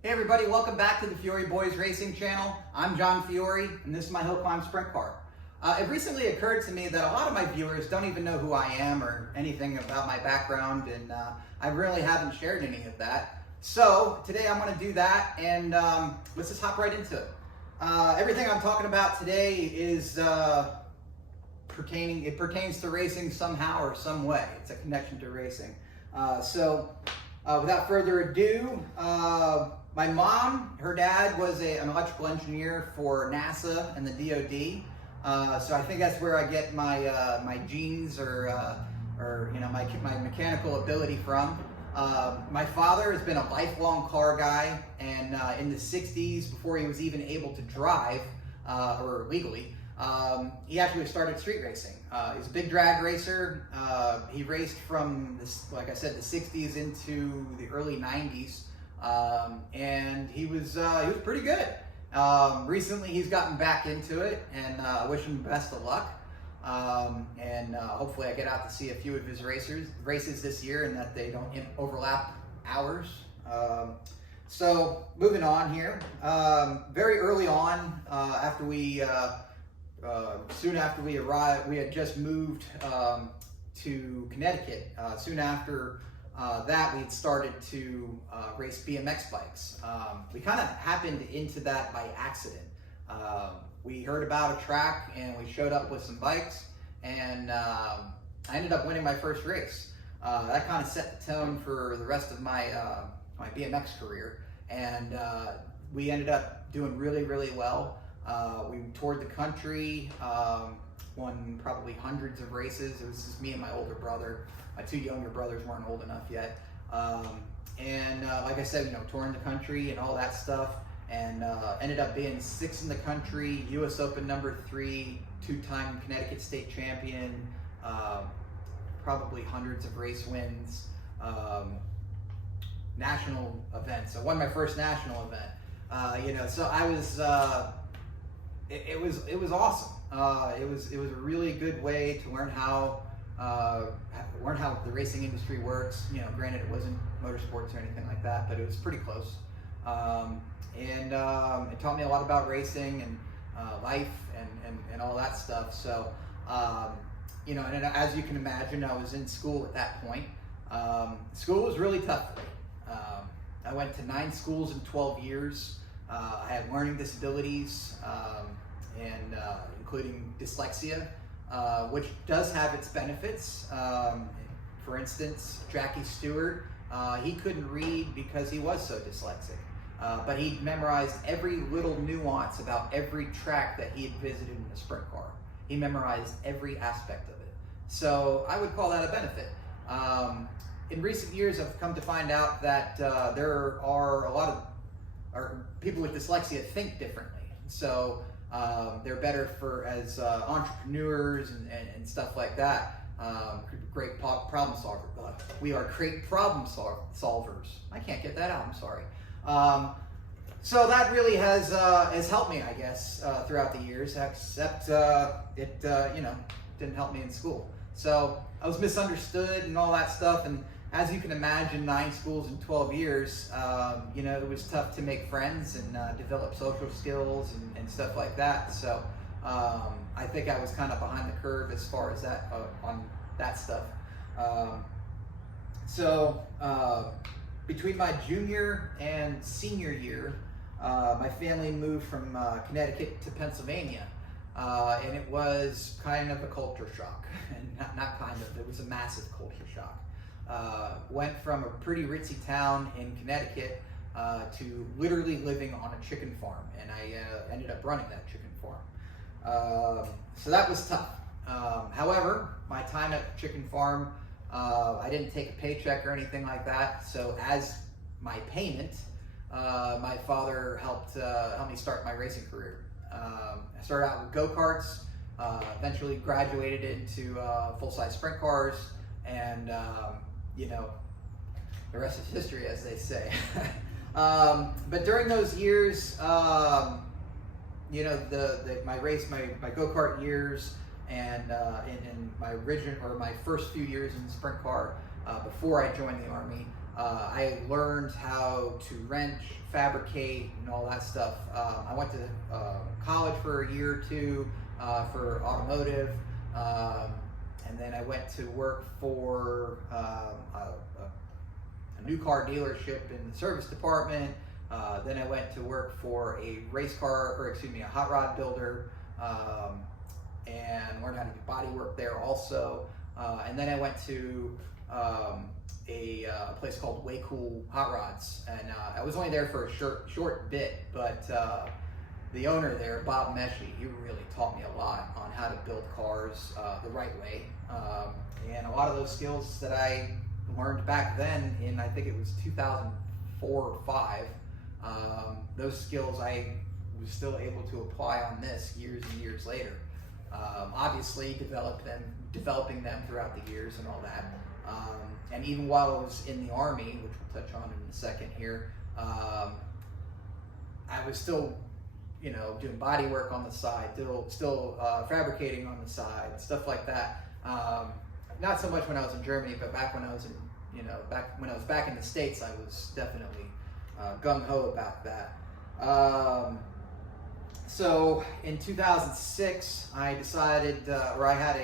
Hey everybody, welcome back to the Fiore Boys Racing channel. I'm John Fiore, and this is my hill climb sprint car. It recently occurred to me that a lot of my viewers don't even know who I am or anything about my background, and I really haven't shared any of that. So today I'm going to do that, and let's just hop right into it. Everything I'm talking about today is pertains to racing somehow or some way. It's a connection to racing. Without further ado, my mom, her dad was an electrical engineer for NASA and the DoD. So I think that's where I get my genes or my mechanical ability from. My father has been a lifelong car guy, and in the 60s, before he was even able to drive, or legally, he actually started street racing. He's a big drag racer. He raced from, like I said, the 60s into the early 90s, and he was pretty good. Recently, he's gotten back into it, and I wish him the best of luck. Hopefully I get out to see a few of his races this year, and that they don't overlap ours. So moving on here, very early on, soon after we arrived, we had just moved to Connecticut. Soon after that, we had started to race BMX bikes. We kind of happened into that by accident. We heard about a track and we showed up with some bikes, and I ended up winning my first race. That kind of set the tone for the rest of my my BMX career, and we ended up doing really, really well. We toured the country, won probably hundreds of races. It was just me and my older brother. My two younger brothers weren't old enough yet. Like I said, touring the country and all that stuff, and ended up being 6th in the country, US Open #3, 2-time Connecticut state champion, probably hundreds of race wins, national events. I won my first national event. So I was, it was awesome. It was a really good way to learn how the racing industry works. Granted, it wasn't motorsports or anything like that, but it was pretty close. It taught me a lot about racing and life and all that stuff. So, and as you can imagine, I was in school at that point. School was really tough for me. I went to 9 schools in 12 years. I had learning disabilities, including dyslexia, which does have its benefits. For instance, Jackie Stewart, he couldn't read because he was so dyslexic. But he memorized every little nuance about every track that he had visited in a sprint car. He memorized every aspect of it. So I would call that a benefit. In recent years, I've come to find out that there are a lot of people with dyslexia think differently. So they're better as entrepreneurs and stuff like that. Great problem solvers. We are great problem solvers. I can't get that out, I'm sorry. So that really has helped me, I guess, throughout the years, except it didn't help me in school. So I was misunderstood and all that stuff, and as you can imagine, 9 schools in 12 years, it was tough to make friends and develop social skills and stuff like that. So I think I was kind of behind the curve as far as that on that stuff. Between my junior and senior year, my family moved from Connecticut to Pennsylvania, and it was kind of a culture shock. And not kind of, it was a massive culture shock. Went from a pretty ritzy town in Connecticut to literally living on a chicken farm, and I ended up running that chicken farm. So that was tough. However, my time at the chicken farm, I didn't take a paycheck or anything like that. So as my payment, my father helped me start my racing career. I started out with go-karts, eventually graduated into full-size sprint cars, and the rest is history, as they say. But during those years, my go-kart years, and in my first few years in the sprint car, before I joined the Army, I learned how to wrench, fabricate, and all that stuff. I went to college for a year or two for automotive, and then I went to work for a new car dealership in the service department. Then I went to work for a a hot rod builder, and learned how to do body work there also. And then I went to a place called Way Cool Hot Rods, and I was only there for a short bit, but the owner there, Bob Meshi, he really taught me a lot on how to build cars the right way, and a lot of those skills that I learned back then in, I think it was 2004 or 5, those skills I was still able to apply on this years and years later. Obviously developing them throughout the years and all that. And even while I was in the Army, which we'll touch on in a second here, I was still, doing body work on the side, still fabricating on the side, stuff like that. Not so much when I was in Germany, but back when I was back in the States, I was definitely gung-ho about that. So in 2006, I decided, I had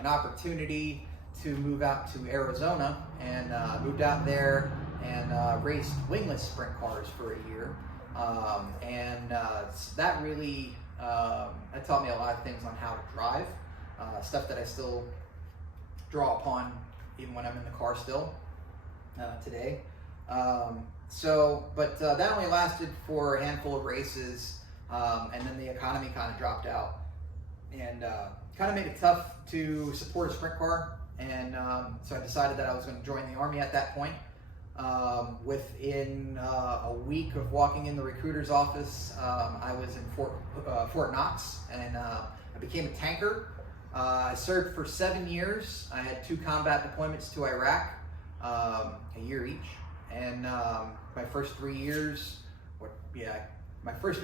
an opportunity to move out to Arizona, and moved out there and raced wingless sprint cars for a year. That really that taught me a lot of things on how to drive, stuff that I still draw upon even when I'm in the car still today. But that only lasted for a handful of races, and then the economy kind of dropped out, and kind of made it tough to support a sprint car. And so I decided that I was going to join the Army at that point. Within a week of walking in the recruiter's office, I was in Fort Knox, and I became a tanker. I served for 7 years. I had 2 combat deployments to Iraq, a year each. And my first 3 years, I was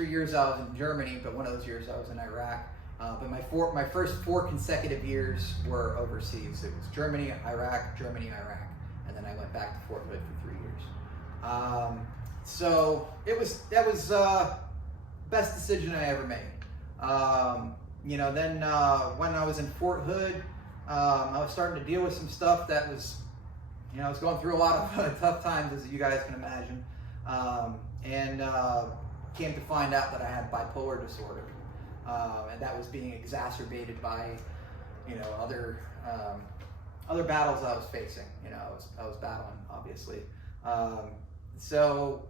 in Germany, but one of those years I was in Iraq. But my first 4 consecutive years were overseas. It was Germany, Iraq, and then I went back to Fort Hood for 3 years. So that was best decision I ever made. Then when I was in Fort Hood, I was starting to deal with some stuff that was, I was going through a lot of tough times, as you guys can imagine, and came to find out that I had bipolar disorder. And that was being exacerbated by, other battles I was facing. I was battling, obviously. So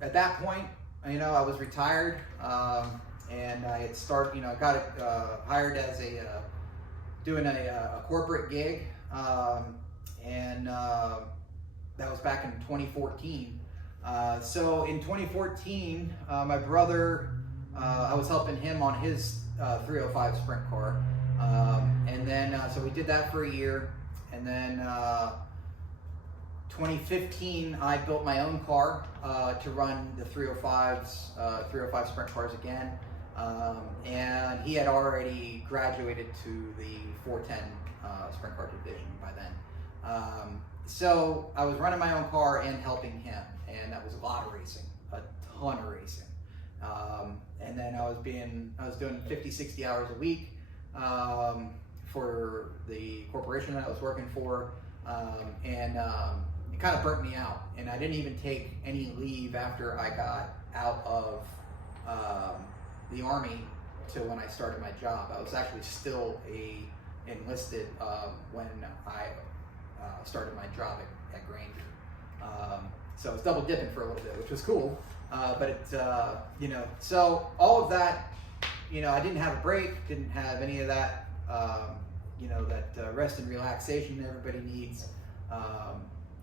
at that point, I was retired, and I had started. Got hired as doing a corporate gig, and that was back in 2014. So in 2014, my brother. I was helping him on his 305 sprint car, and then so we did that for a year, and then 2015 I built my own car to run the 305 sprint cars again, and he had already graduated to the 410 sprint car division by then. So I was running my own car and helping him, and that was a lot of racing, a ton of racing. And then I was doing 50, 60 hours a week for the corporation that I was working for, and it kind of burnt me out. And I didn't even take any leave after I got out of the Army till when I started my job. I was actually still enlisted when I started my job at Granger. So I was double dipping for a little bit, which was cool. But it, so all of that, I didn't have a break, didn't have any of that, that rest and relaxation everybody needs.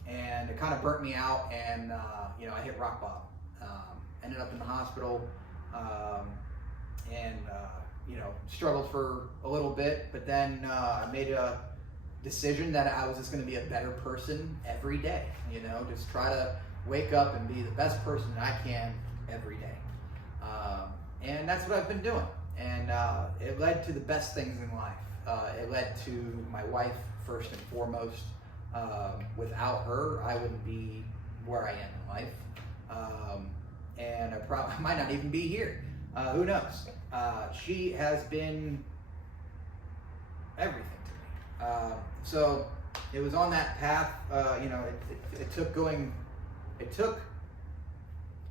And it kind of burnt me out, and, I hit rock bottom. Ended up in the hospital, and struggled for a little bit, but then I made a decision that I was just going to be a better person every day, just try to wake up and be the best person that I can every day. And that's what I've been doing. And it led to the best things in life. It led to my wife first and foremost. Without her, I wouldn't be where I am in life. And I might not even be here. Who knows? She has been everything to me. So it was on that path, you know, it took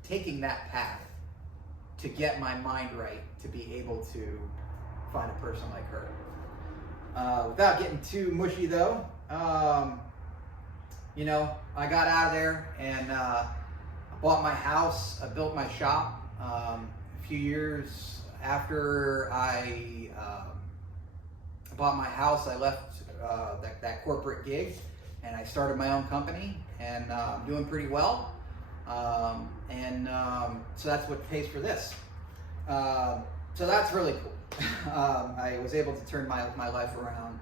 taking that path to get my mind right to be able to find a person like her. Without getting too mushy though, you know, I got out of there and I bought my house, I built my shop. A few years after I bought my house, I left that corporate gig and I started my own company, and I'm doing pretty well. So that's what pays for this. So that's really cool. I was able to turn my life around.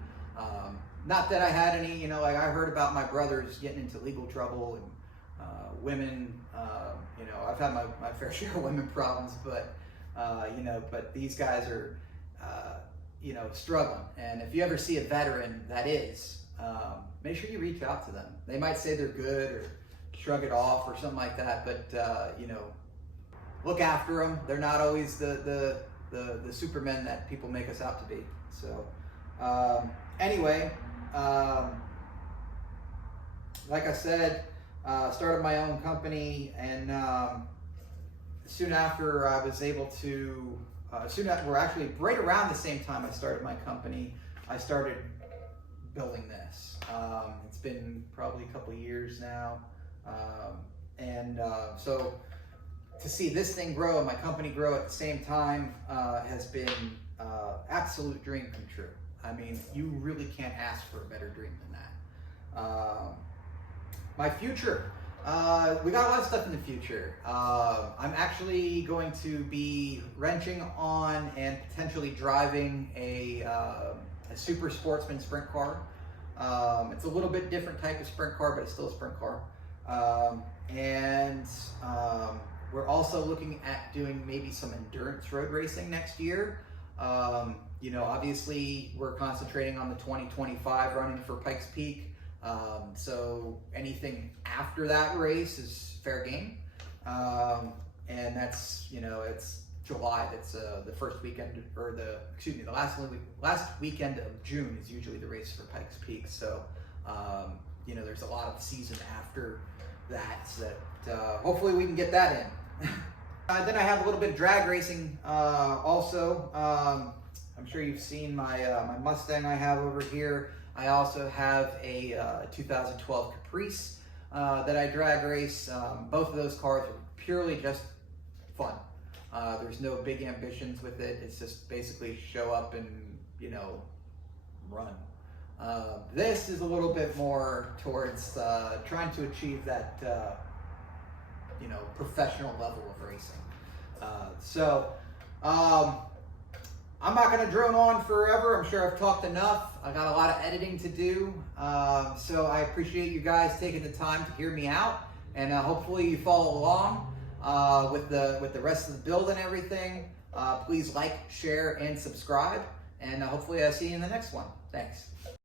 Not that I had any, you know, like I heard about my brothers getting into legal trouble and women, you know, I've had my fair share of women problems, but, you know, but these guys are, you know, struggling. And if you ever see a veteran that is, make sure you reach out to them. They might say they're good or shrug it off or something like that, but, you know, look after them. They're not always the supermen that people make us out to be. So, anyway, like I said, started my own company, and soon after I was able to, actually right around the same time I started my company, I started building this. It's been probably a couple of years now, so to see this thing grow and my company grow at the same time has been absolute dream come true. I mean, you really can't ask for a better dream than that. My future, we got a lot of stuff in the future. I'm actually going to be wrenching on and potentially driving a super sportsman sprint car. It's a little bit different type of sprint car, but it's still a sprint car. We're also looking at doing maybe some endurance road racing next year. You know, obviously we're concentrating on the 2025 running for Pikes Peak. So anything after that race is fair game. And that's, you know, it's July. That's the first weekend, or the last weekend of June is usually the race for Pikes Peak. So, you know, there's a lot of season after that, so that hopefully we can get that in. Then I have a little bit of drag racing also. I'm sure you've seen my Mustang I have over here. I also have a 2012 Caprice that I drag race. Both of those cars are purely just fun. There's no big ambitions with it. It's just basically show up and, you know, run. This is a little bit more towards trying to achieve that, you know, professional level of racing. I'm not going to drone on forever. I'm sure I've talked enough. I got a lot of editing to do. So I appreciate you guys taking the time to hear me out, and hopefully you follow along with the rest of the build and everything. Please like, share, and subscribe, and hopefully I see you in the next one. Thanks.